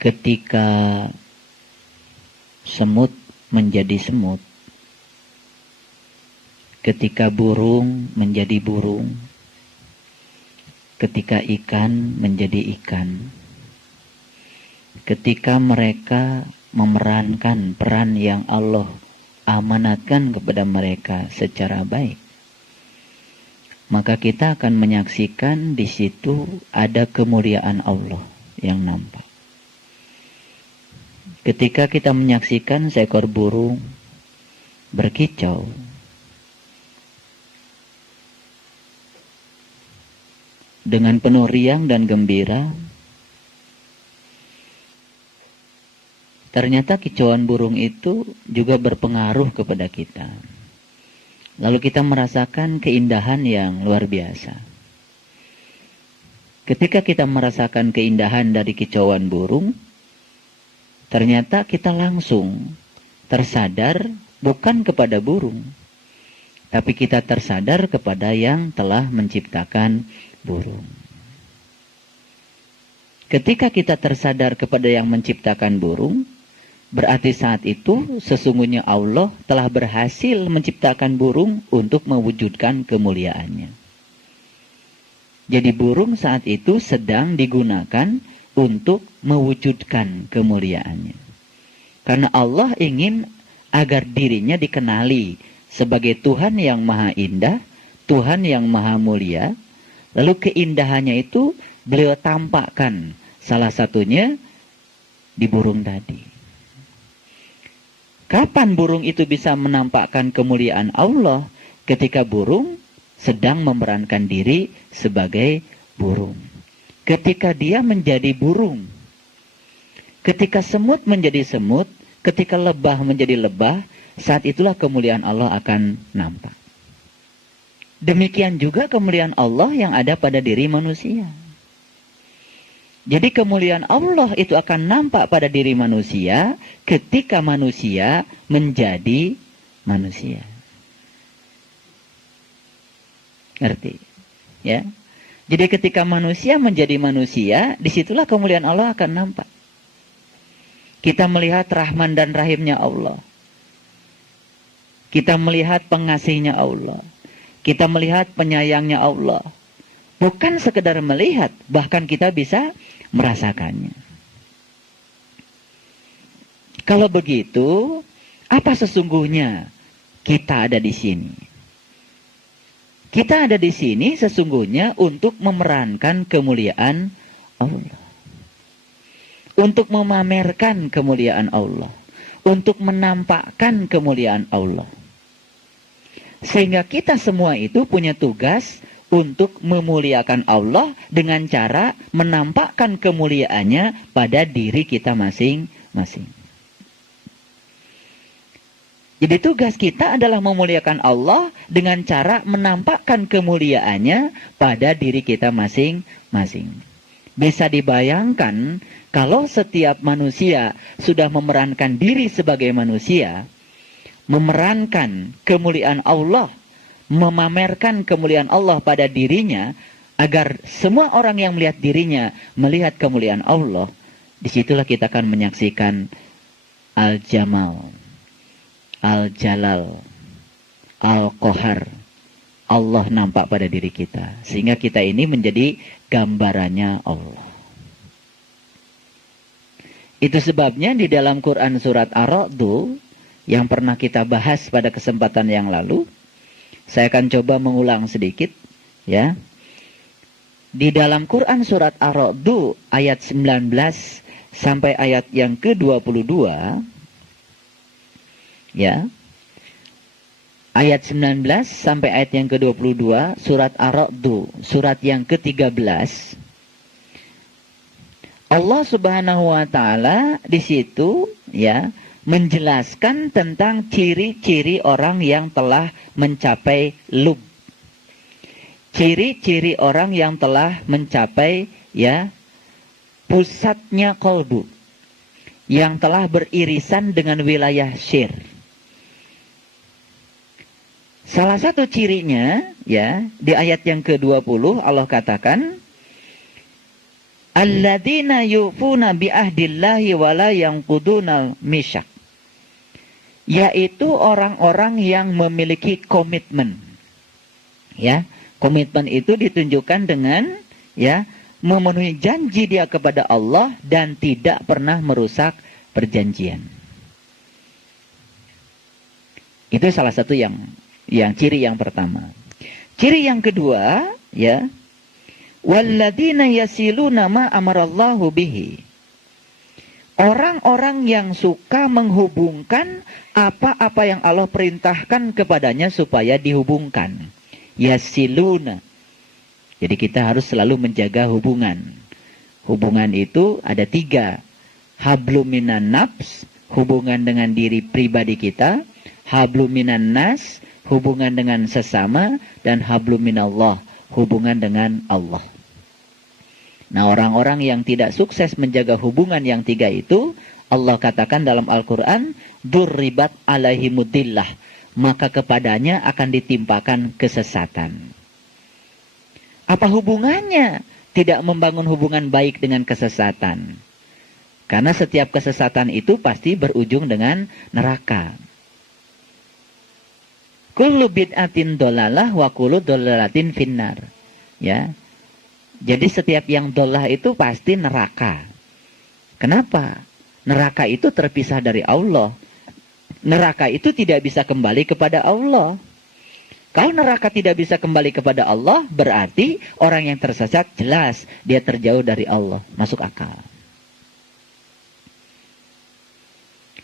ketika semut menjadi semut, ketika burung menjadi burung, ketika ikan menjadi ikan, ketika mereka memerankan peran yang Allah amanatkan kepada mereka secara baik, maka kita akan menyaksikan di situ ada kemuliaan Allah yang nampak. Ketika kita menyaksikan seekor burung berkicau, dengan penuh riang dan gembira, ternyata kicauan burung itu juga berpengaruh kepada kita. Lalu kita merasakan keindahan yang luar biasa. Ketika kita merasakan keindahan dari kicauan burung, ternyata kita langsung tersadar bukan kepada burung, tapi kita tersadar kepada yang telah menciptakan burung. Ketika kita tersadar kepada yang menciptakan burung, berarti saat itu sesungguhnya Allah telah berhasil menciptakan burung untuk mewujudkan kemuliaannya. Jadi burung saat itu sedang digunakan untuk mewujudkan kemuliaannya. Karena Allah ingin agar dirinya dikenali sebagai Tuhan yang maha indah, Tuhan yang maha mulia. Lalu keindahannya itu beliau tampakkan, salah satunya di burung tadi. Kapan burung itu bisa menampakkan kemuliaan Allah? Ketika burung sedang memerankan diri sebagai burung. Ketika dia menjadi burung. Ketika semut menjadi semut, ketika lebah menjadi lebah, saat itulah kemuliaan Allah akan nampak. Demikian juga kemuliaan Allah yang ada pada diri manusia. Jadi kemuliaan Allah itu akan nampak pada diri manusia ketika manusia menjadi manusia. Ngerti? Ya. Jadi ketika manusia menjadi manusia, disitulah kemuliaan Allah akan nampak. Kita melihat Rahman dan Rahimnya Allah. Kita melihat pengasihnya Allah. Kita melihat penyayangnya Allah. Bukan sekedar melihat, bahkan kita bisa merasakannya. Kalau begitu, apa sesungguhnya kita ada di sini? Kita ada di sini sesungguhnya untuk memerankan kemuliaan Allah. Untuk memamerkan kemuliaan Allah. Untuk menampakkan kemuliaan Allah. Sehingga kita semua itu punya tugas untuk memuliakan Allah dengan cara menampakkan kemuliaannya pada diri kita masing-masing. Jadi tugas kita adalah memuliakan Allah dengan cara menampakkan kemuliaannya pada diri kita masing-masing. Bisa dibayangkan kalau setiap manusia sudah memerankan diri sebagai manusia, memerankan kemuliaan Allah, memamerkan kemuliaan Allah pada dirinya, agar semua orang yang melihat dirinya melihat kemuliaan Allah, disitulah kita akan menyaksikan Al-Jamal, Al-Jalal, Al-Qahar. Allah nampak pada diri kita. Sehingga kita ini menjadi gambarannya Allah. Itu sebabnya di dalam Quran surat Ar-Ra'd yang pernah kita bahas pada kesempatan yang lalu, saya akan coba mengulang sedikit. Ya. Di dalam Quran surat Ar-Ra'd ayat 19 sampai ayat yang ke-22, ya. Ayat 19 sampai ayat yang ke-22 surat Ar-Ra'd, surat yang ke-13. Allah Subhanahu wa taala di situ ya menjelaskan tentang ciri-ciri orang yang telah mencapai lub. Ciri-ciri orang yang telah mencapai ya pusatnya qalbu, yang telah beririsan dengan wilayah syir. Salah satu cirinya ya di ayat yang ke-20 Allah katakan, alladzina yufuna bi ahdillahi wa la yanquduna misyak. Yaitu orang-orang yang memiliki komitmen. Ya, komitmen itu ditunjukkan dengan ya memenuhi janji dia kepada Allah dan tidak pernah merusak perjanjian. Itu salah satu yang ciri yang pertama. Ciri yang kedua, ya, walladzina yasiluna ma amarallahu bihi. Orang-orang yang suka menghubungkan apa-apa yang Allah perintahkan kepadanya supaya dihubungkan. Yasiluna. Jadi kita harus selalu menjaga hubungan. Hubungan itu ada 3. Hablum minan nafs, hubungan dengan diri pribadi kita. Hablum minan nas, hubungan dengan sesama. Dan hablum minallah, hubungan dengan Allah. Nah, orang-orang yang tidak sukses menjaga hubungan yang 3 itu, Allah katakan dalam Al-Quran, durribat alaihimudillah, maka kepadanya akan ditimpakan kesesatan. Apa hubungannya tidak membangun hubungan baik dengan kesesatan? Karena setiap kesesatan itu pasti berujung dengan neraka. Kullu bid'atin dolalah wa kullu dolalatin finnar. Ya. Jadi setiap yang dolah itu pasti neraka. Kenapa? Neraka itu terpisah dari Allah. Neraka itu tidak bisa kembali kepada Allah. Kalau neraka tidak bisa kembali kepada Allah, berarti orang yang tersesat jelas dia terjauh dari Allah. Masuk akal.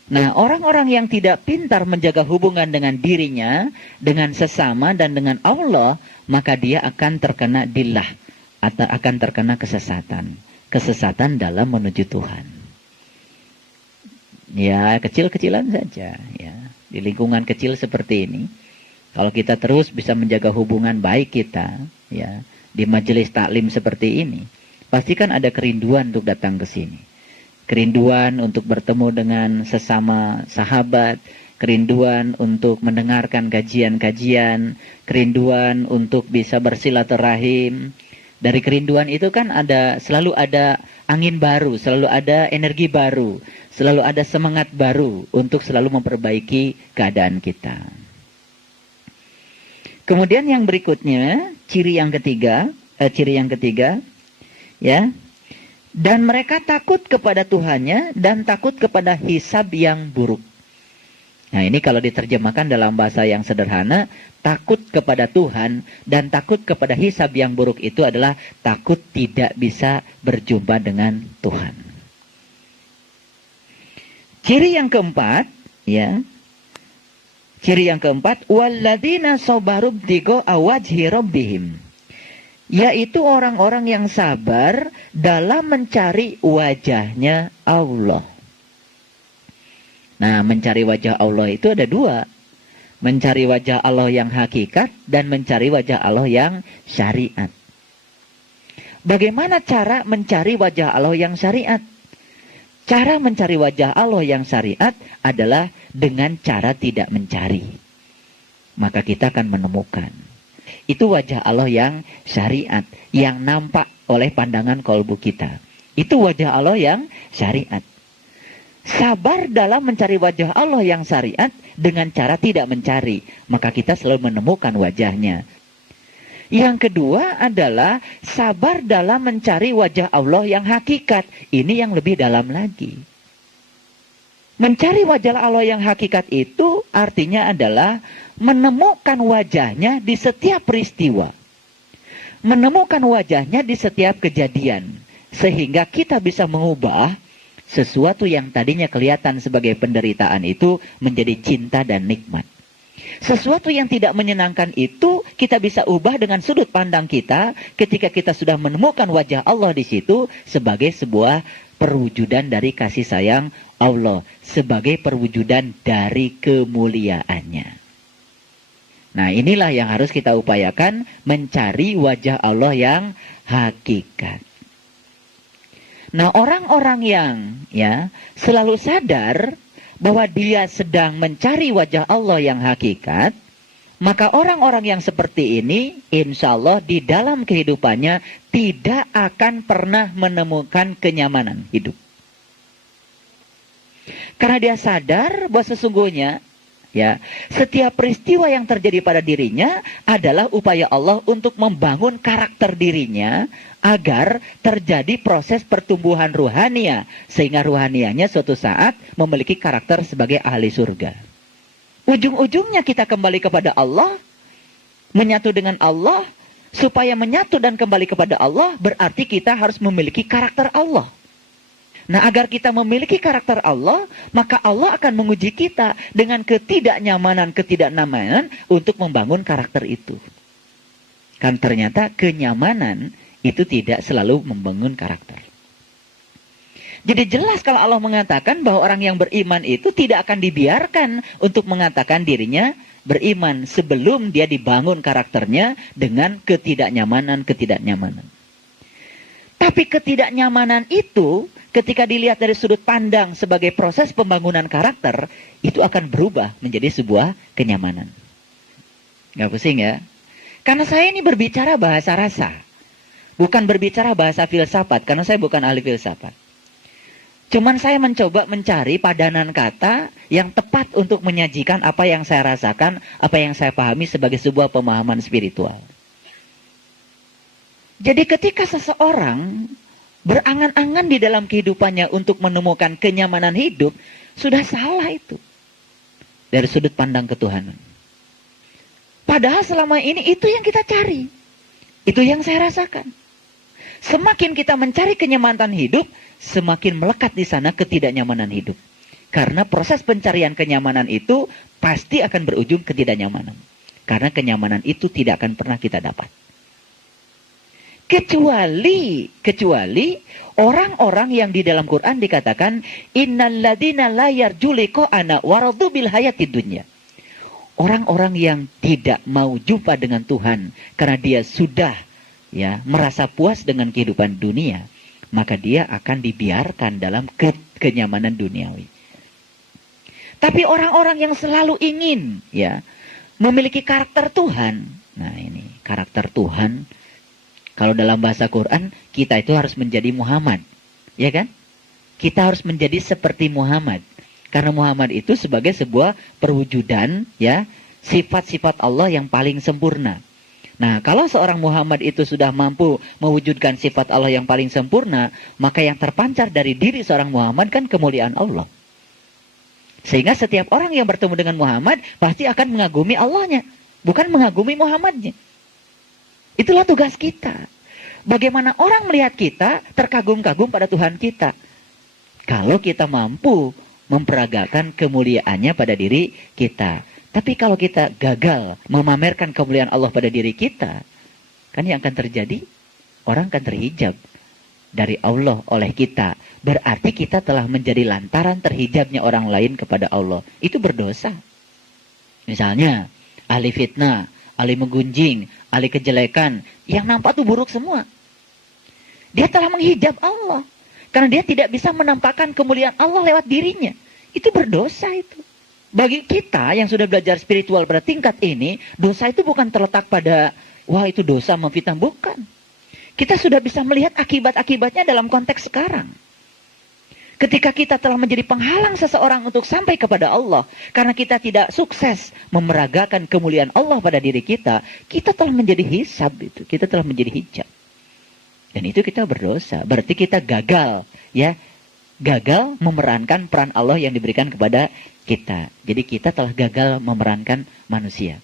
Nah, orang-orang yang tidak pintar menjaga hubungan dengan dirinya, dengan sesama dan dengan Allah, maka dia akan terkena dillah. Atau akan terkena kesesatan. Kesesatan dalam menuju Tuhan. Ya, kecil-kecilan saja. Ya. Di lingkungan kecil seperti ini, kalau kita terus bisa menjaga hubungan baik kita, ya, di majelis taklim seperti ini, pastikan ada kerinduan untuk datang ke sini. Kerinduan untuk bertemu dengan sesama sahabat, kerinduan untuk mendengarkan kajian-kajian, kerinduan untuk bisa bersilaturahim. Dari kerinduan itu kan selalu ada angin baru, selalu ada energi baru, selalu ada semangat baru untuk selalu memperbaiki keadaan kita. Kemudian yang berikutnya, ciri yang ketiga, ya. Dan mereka takut kepada Tuhannya dan takut kepada hisab yang buruk. Nah, ini kalau diterjemahkan dalam bahasa yang sederhana, takut kepada Tuhan dan takut kepada hisab yang buruk itu adalah takut tidak bisa berjumpa dengan Tuhan. Ciri yang keempat, ya. Ciri yang keempat, walladzina sabaru btigo awajhi rabbihim. Yaitu orang-orang yang sabar dalam mencari wajahnya Allah. Nah, mencari wajah Allah itu ada 2. Mencari wajah Allah yang hakikat dan mencari wajah Allah yang syariat. Bagaimana cara mencari wajah Allah yang syariat? Cara mencari wajah Allah yang syariat adalah dengan cara tidak mencari. Maka kita akan menemukan. Itu wajah Allah yang syariat, yang nampak oleh pandangan kolbu kita. Itu wajah Allah yang syariat. Sabar dalam mencari wajah Allah yang syariat dengan cara tidak mencari. Maka kita selalu menemukan wajahnya. Yang kedua adalah sabar dalam mencari wajah Allah yang hakikat. Ini yang lebih dalam lagi. Mencari wajah Allah yang hakikat itu artinya adalah menemukan wajahnya di setiap peristiwa. Menemukan wajahnya di setiap kejadian. Sehingga kita bisa mengubah sesuatu yang tadinya kelihatan sebagai penderitaan itu menjadi cinta dan nikmat. Sesuatu yang tidak menyenangkan itu kita bisa ubah dengan sudut pandang kita ketika kita sudah menemukan wajah Allah di situ sebagai sebuah perwujudan dari kasih sayang Allah, sebagai perwujudan dari kemuliaannya. Nah, inilah yang harus kita upayakan, mencari wajah Allah yang hakikat. Nah, orang-orang yang selalu sadar bahwa dia sedang mencari wajah Allah yang hakikat, Maka orang-orang yang seperti ini, insya Allah di dalam kehidupannya tidak akan pernah menemukan kenyamanan hidup. Karena dia sadar bahwa sesungguhnya ya, setiap peristiwa yang terjadi pada dirinya adalah upaya Allah untuk membangun karakter dirinya agar terjadi proses pertumbuhan ruhania, sehingga ruhanianya suatu saat memiliki karakter sebagai ahli surga. Ujung-ujungnya kita kembali kepada Allah, menyatu dengan Allah. Supaya menyatu dan kembali kepada Allah berarti kita harus memiliki karakter Allah. Nah, agar kita memiliki karakter Allah, maka Allah akan menguji kita dengan ketidaknyamanan untuk membangun karakter itu. Kan ternyata kenyamanan itu tidak selalu membangun karakter. Jadi jelas kalau Allah mengatakan bahwa orang yang beriman itu tidak akan dibiarkan untuk mengatakan dirinya beriman sebelum dia dibangun karakternya dengan ketidaknyamanan. Tapi ketidaknyamanan itu ketika dilihat dari sudut pandang sebagai proses pembangunan karakter, itu akan berubah menjadi sebuah kenyamanan. Gak pusing ya? Karena saya ini berbicara bahasa rasa. Bukan berbicara bahasa filsafat, karena saya bukan ahli filsafat. Cuman saya mencoba mencari padanan kata yang tepat untuk menyajikan apa yang saya rasakan, apa yang saya pahami sebagai sebuah pemahaman spiritual. Jadi ketika seseorang berangan-angan di dalam kehidupannya untuk menemukan kenyamanan hidup, sudah salah itu. Dari sudut pandang ketuhanan. Padahal selama ini itu yang kita cari. Itu yang saya rasakan. Semakin kita mencari kenyamanan hidup, semakin melekat di sana ketidaknyamanan hidup. Karena proses pencarian kenyamanan itu pasti akan berujung ketidaknyamanan. Karena kenyamanan itu tidak akan pernah kita dapat. Kecuali orang-orang yang di dalam Quran dikatakan innalladzina la yarju liqa'ana waradu bil hayatid dunya. Orang-orang yang tidak mau jumpa dengan Tuhan karena dia sudah ya merasa puas dengan kehidupan dunia, maka dia akan dibiarkan dalam kenyamanan duniawi. Tapi orang-orang yang selalu ingin ya memiliki karakter Tuhan. Nah, ini karakter Tuhan. Kalau dalam bahasa Quran, kita itu harus menjadi Muhammad. Ya kan? Kita harus menjadi seperti Muhammad. Karena Muhammad itu sebagai sebuah perwujudan ya sifat-sifat Allah yang paling sempurna. Nah, kalau seorang Muhammad itu sudah mampu mewujudkan sifat Allah yang paling sempurna, maka yang terpancar dari diri seorang Muhammad kan kemuliaan Allah. Sehingga setiap orang yang bertemu dengan Muhammad pasti akan mengagumi Allahnya, bukan mengagumi Muhammadnya. Itulah tugas kita. Bagaimana orang melihat kita terkagum-kagum pada Tuhan kita. Kalau kita mampu memperagakan kemuliaannya pada diri kita. Tapi kalau kita gagal memamerkan kemuliaan Allah pada diri kita, kan yang akan terjadi? Orang akan terhijab dari Allah oleh kita. Berarti kita telah menjadi lantaran terhijabnya orang lain kepada Allah. Itu berdosa. Misalnya, ahli fitnah, ahli menggunjing, ahli kejelekan, yang nampak itu buruk semua. Dia telah menghijab Allah. Karena dia tidak bisa menampakkan kemuliaan Allah lewat dirinya. Itu berdosa itu. Bagi kita yang sudah belajar spiritual pada tingkat ini, dosa itu bukan terletak pada, wah itu dosa memfitnah, bukan. Kita sudah bisa melihat akibat-akibatnya dalam konteks sekarang. Ketika kita telah menjadi penghalang seseorang untuk sampai kepada Allah, karena kita tidak sukses memeragakan kemuliaan Allah pada diri kita, kita telah menjadi hisab itu, kita telah menjadi hijab. Dan itu kita berdosa, berarti kita gagal, ya, gagal memerankan peran Allah yang diberikan kepada kita. Jadi kita telah gagal memerankan manusia.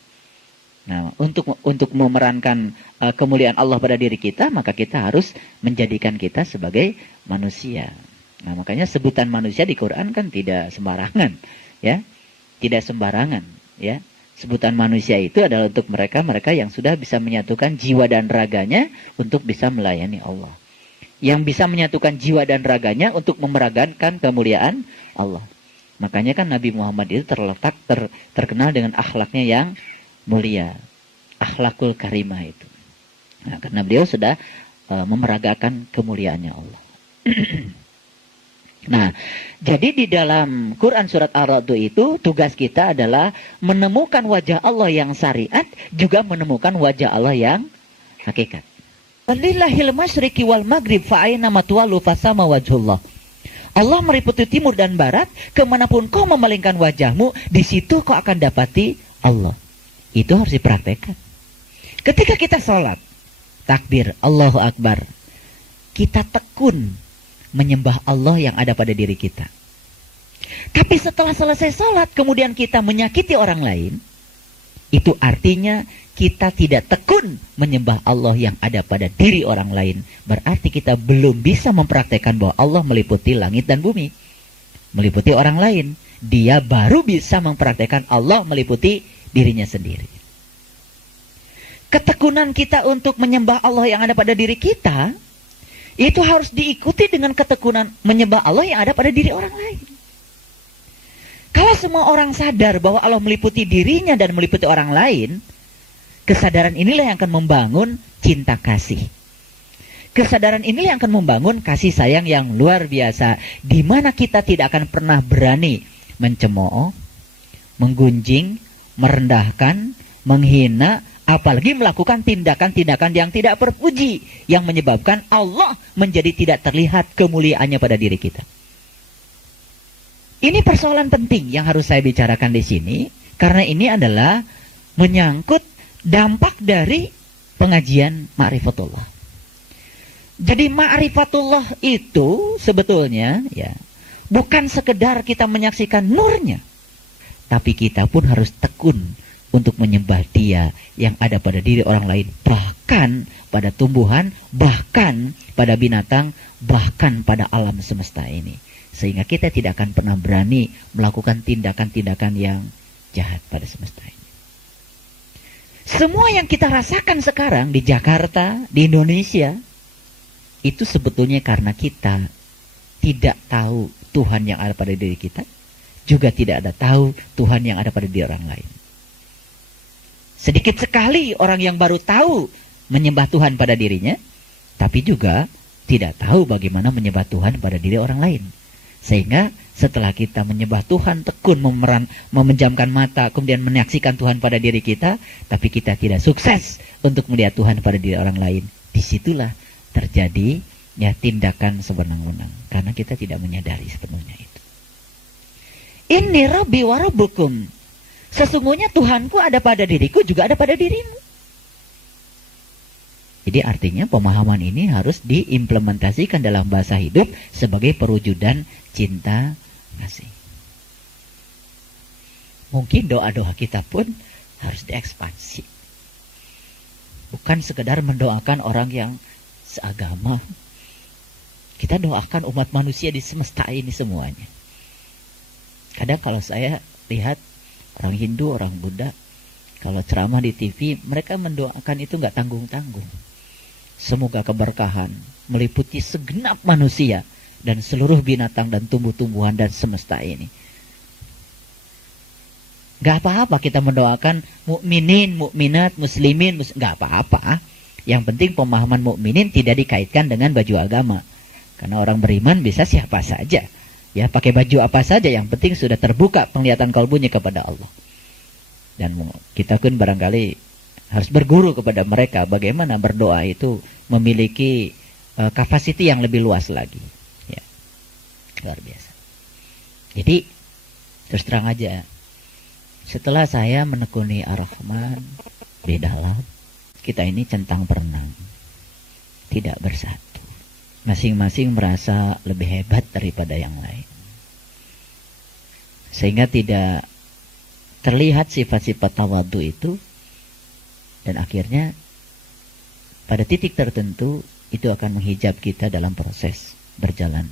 Nah, untuk memerankan kemuliaan Allah pada diri kita, maka kita harus menjadikan kita sebagai manusia. Nah, makanya sebutan manusia di Quran kan tidak sembarangan, ya. Tidak sembarangan, ya. Sebutan manusia itu adalah untuk mereka yang sudah bisa menyatukan jiwa dan raganya untuk bisa melayani Allah. Yang bisa menyatukan jiwa dan raganya untuk memeragakan kemuliaan Allah. Makanya kan Nabi Muhammad itu terkenal dengan akhlaknya yang mulia. Akhlakul karimah itu. Nah, karena beliau sudah memeragakan kemuliaannya Allah. Nah, jadi di dalam Quran surat Ar-Ra'd itu tugas kita adalah menemukan wajah Allah yang syariat, juga menemukan wajah Allah yang hakikat. Walillahil masyriqi wal maghrib fa aina matwalu fasama wajhullah. Allah meliputi timur dan barat, kemanapun kau memalingkan wajahmu, di situ kau akan dapati Allah. Itu harus dipraktekkan. Ketika kita sholat, takbir, Allahu Akbar, kita tekun menyembah Allah yang ada pada diri kita. Tapi setelah selesai sholat, kemudian kita menyakiti orang lain, itu artinya kita tidak tekun menyembah Allah yang ada pada diri orang lain. Berarti kita belum bisa mempraktekkan bahwa Allah meliputi langit dan bumi, meliputi orang lain. Dia baru bisa mempraktekkan Allah meliputi dirinya sendiri. Ketekunan kita untuk menyembah Allah yang ada pada diri kita, itu harus diikuti dengan ketekunan menyembah Allah yang ada pada diri orang lain. Kalau semua orang sadar bahwa Allah meliputi dirinya dan meliputi orang lain, kesadaran inilah yang akan membangun cinta kasih. Kesadaran inilah yang akan membangun kasih sayang yang luar biasa, di mana kita tidak akan pernah berani mencemooh, menggunjing, merendahkan, menghina, apalagi melakukan tindakan-tindakan yang tidak terpuji, yang menyebabkan Allah menjadi tidak terlihat kemuliaannya pada diri kita. Ini persoalan penting yang harus saya bicarakan di sini, karena ini adalah menyangkut dampak dari pengajian Ma'rifatullah. Jadi Ma'rifatullah itu sebetulnya ya bukan sekedar kita menyaksikan nurnya, tapi kita pun harus tekun untuk menyembah Dia yang ada pada diri orang lain, bahkan pada tumbuhan, bahkan pada binatang, bahkan pada alam semesta ini. Sehingga kita tidak akan pernah berani melakukan tindakan-tindakan yang jahat pada semesta ini. Semua yang kita rasakan sekarang di Jakarta, di Indonesia, itu sebetulnya karena kita tidak tahu Tuhan yang ada pada diri kita, juga tidak ada tahu Tuhan yang ada pada diri orang lain. Sedikit sekali orang yang baru tahu menyembah Tuhan pada dirinya, tapi juga tidak tahu bagaimana menyembah Tuhan pada diri orang lain. Sehingga setelah kita menyembah Tuhan, tekun memejamkan mata, kemudian menyaksikan Tuhan pada diri kita, tapi kita tidak sukses untuk melihat Tuhan pada diri orang lain. Disitulah terjadi ya tindakan sewenang-wenang, karena kita tidak menyadari sepenuhnya itu. Inni Rabbi wa Rabbukum. Sesungguhnya Tuhanku ada pada diriku, juga ada pada dirimu. Jadi artinya pemahaman ini harus diimplementasikan dalam bahasa hidup sebagai perwujudan cinta kasih. Mungkin doa-doa kita pun harus diekspansi. Bukan sekedar mendoakan orang yang seagama. Kita doakan umat manusia di semesta ini semuanya. Kadang kalau saya lihat orang Hindu, orang Buddha, kalau ceramah di TV, mereka mendoakan itu nggak tanggung-tanggung. Semoga keberkahan meliputi segenap manusia dan seluruh binatang dan tumbuh-tumbuhan dan semesta ini. Gak apa-apa kita mendoakan mukminin, mukminat, muslimin, gak apa-apa. Yang penting pemahaman mukminin tidak dikaitkan dengan baju agama. Karena orang beriman bisa siapa saja, ya pakai baju apa saja. Yang penting sudah terbuka penglihatan kalbunya kepada Allah. Dan kita pun barangkali harus berguru kepada mereka bagaimana berdoa itu memiliki kapasiti yang lebih luas lagi. Ya, luar biasa. Jadi terus terang aja, setelah saya menekuni Ar-Rahman di dalam, kita ini centang perenang, tidak bersatu. Masing-masing merasa lebih hebat daripada yang lain, sehingga tidak terlihat sifat-sifat tawadhu itu. Dan akhirnya pada titik tertentu itu akan menghijab kita dalam proses berjalan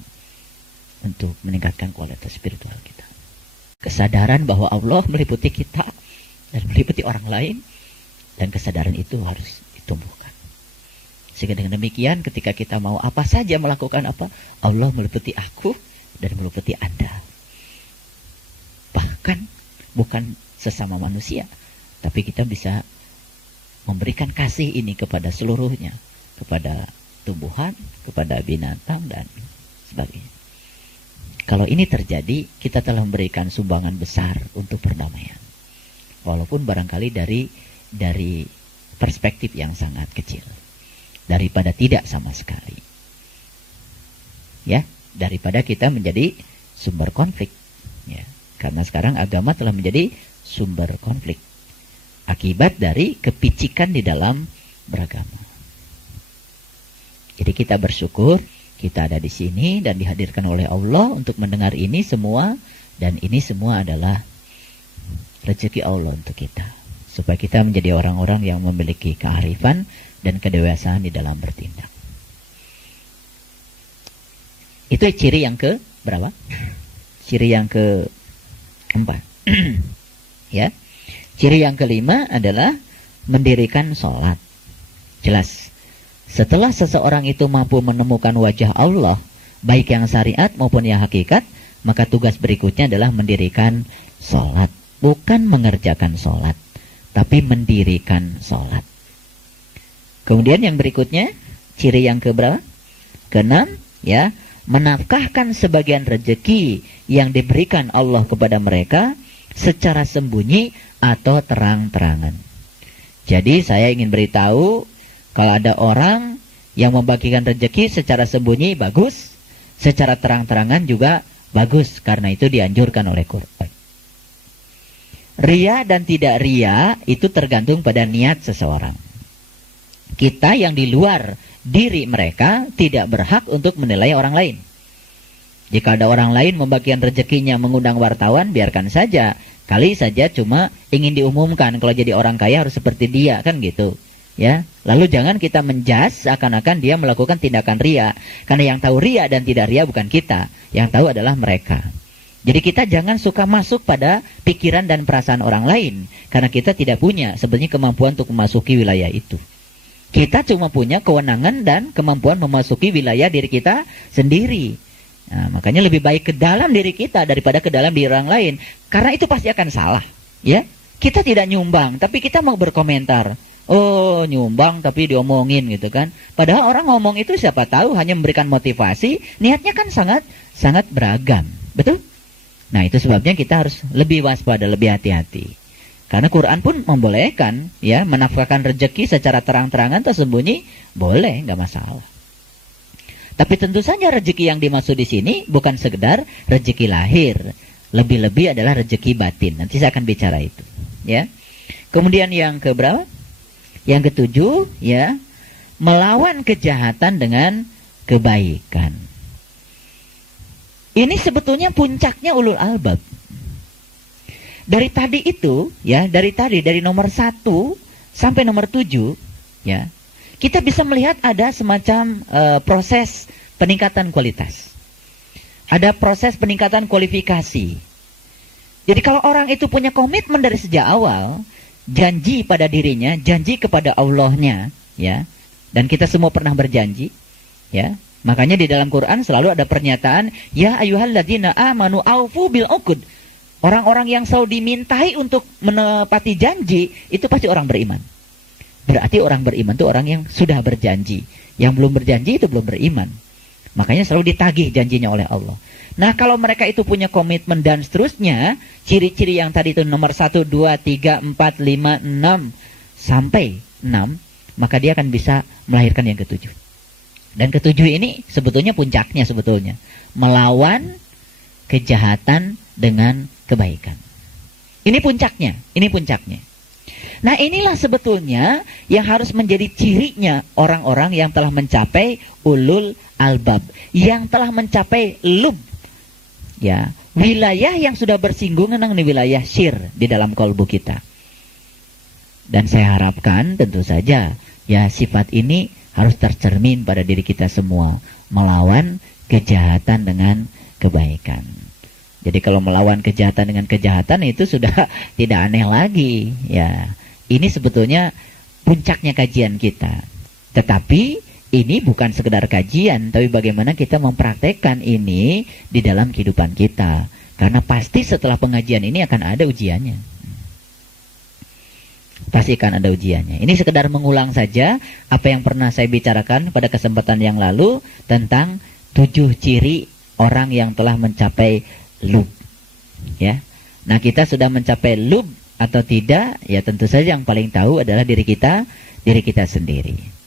untuk meningkatkan kualitas spiritual kita. Kesadaran bahwa Allah meliputi kita dan meliputi orang lain, dan kesadaran itu harus ditumbuhkan. Sehingga dengan demikian ketika kita mau apa saja melakukan apa, Allah meliputi aku dan meliputi Anda. Bahkan bukan sesama manusia, tapi kita bisa memberikan kasih ini kepada seluruhnya, kepada tumbuhan, kepada binatang dan sebagainya. Kalau ini terjadi, kita telah memberikan sumbangan besar untuk perdamaian. Walaupun barangkali dari perspektif yang sangat kecil. Daripada tidak sama sekali. Ya, daripada kita menjadi sumber konflik. Ya, karena sekarang agama telah menjadi sumber konflik. Akibat dari kepicikan di dalam beragama. Jadi kita bersyukur kita ada di sini dan dihadirkan oleh Allah untuk mendengar ini semua, dan ini semua adalah rezeki Allah untuk kita, supaya kita menjadi orang-orang yang memiliki kearifan dan kedewasaan di dalam bertindak. Itu ciri yang ke berapa? Ciri yang keempat. Ya. Ciri yang kelima adalah mendirikan sholat. Jelas. Setelah seseorang itu mampu menemukan wajah Allah, baik yang syariat maupun yang hakikat, maka tugas berikutnya adalah mendirikan sholat. Bukan mengerjakan sholat, tapi mendirikan sholat. Kemudian yang berikutnya, ciri yang keberapa? Keenam, ya, menafkahkan sebagian rezeki yang diberikan Allah kepada mereka secara sembunyi atau terang-terangan. Jadi saya ingin beritahu, kalau ada orang yang membagikan rezeki secara sembunyi, bagus. Secara terang-terangan juga bagus. Karena itu dianjurkan oleh Quran. Ria dan tidak ria itu tergantung pada niat seseorang. Kita yang di luar diri mereka tidak berhak untuk menilai orang lain. Jika ada orang lain membagikan rezekinya mengundang wartawan, biarkan saja. Kali saja cuma ingin diumumkan kalau jadi orang kaya harus seperti dia, kan gitu. Ya, lalu jangan kita menjas seakan-akan dia melakukan tindakan ria, karena yang tahu ria dan tidak ria bukan kita, yang tahu adalah mereka. Jadi kita jangan suka masuk pada pikiran dan perasaan orang lain, karena kita tidak punya sebenarnya kemampuan untuk memasuki wilayah itu. Kita cuma punya kewenangan dan kemampuan memasuki wilayah diri kita sendiri. Nah, makanya lebih baik ke dalam diri kita daripada ke dalam diri orang lain, karena itu pasti akan salah. Ya, kita tidak nyumbang, tapi kita mau berkomentar. Oh, nyumbang tapi diomongin gitu kan. Padahal orang ngomong itu siapa tahu hanya memberikan motivasi, niatnya kan sangat beragam. Betul? Nah, itu sebabnya kita harus lebih waspada, lebih hati-hati. Karena Quran pun membolehkan ya menafkahkan rezeki secara terang-terangan atau sembunyi, boleh, nggak masalah. Tapi tentu saja rezeki yang dimaksud di sini bukan sekedar rezeki lahir, lebih-lebih adalah rezeki batin. Nanti saya akan bicara itu, ya. Kemudian yang keberapa? Yang ketujuh, ya, melawan kejahatan dengan kebaikan. Ini sebetulnya puncaknya ulul albab. Dari tadi itu, ya, dari nomor 1 sampai nomor 7, ya, kita bisa melihat ada semacam proses peningkatan kualitas. Ada proses peningkatan kualifikasi. Jadi kalau orang itu punya komitmen dari sejak awal, janji pada dirinya, janji kepada Allahnya, ya. Dan kita semua pernah berjanji, ya. Makanya di dalam Quran selalu ada pernyataan, ya ayyuhalladzina amanu aufu bil uqud. Orang-orang yang selalu dimintai untuk menepati janji, itu pasti orang beriman. Berarti orang beriman itu orang yang sudah berjanji. Yang belum berjanji itu belum beriman. Makanya selalu ditagih janjinya oleh Allah. Nah, kalau mereka itu punya komitmen dan seterusnya, ciri-ciri yang tadi itu nomor 1, 2, 3, 4, 5, 6 sampai 6, maka dia akan bisa melahirkan yang ketujuh. Dan ketujuh ini sebetulnya puncaknya sebetulnya. Melawan kejahatan dengan kebaikan. Ini puncaknya, ini puncaknya. Nah, inilah sebetulnya yang harus menjadi cirinya orang-orang yang telah mencapai ulul albab, yang telah mencapai lub, ya, wilayah yang sudah bersinggungan dengan wilayah syir di dalam kalbu kita. Dan saya harapkan tentu saja ya sifat ini harus tercermin pada diri kita semua, melawan kejahatan dengan kebaikan. Jadi kalau melawan kejahatan dengan kejahatan itu sudah tidak aneh lagi, ya. Ini sebetulnya puncaknya kajian kita. Tetapi ini bukan sekedar kajian, tapi bagaimana kita mempraktekkan ini di dalam kehidupan kita. Karena pasti setelah pengajian ini akan ada ujiannya. Pasti akan ada ujiannya. Ini sekedar mengulang saja apa yang pernah saya bicarakan pada kesempatan yang lalu tentang 7 ciri orang yang telah mencapai lub. Ya. Nah, kita sudah mencapai lub atau tidak, ya tentu saja yang paling tahu adalah diri kita sendiri.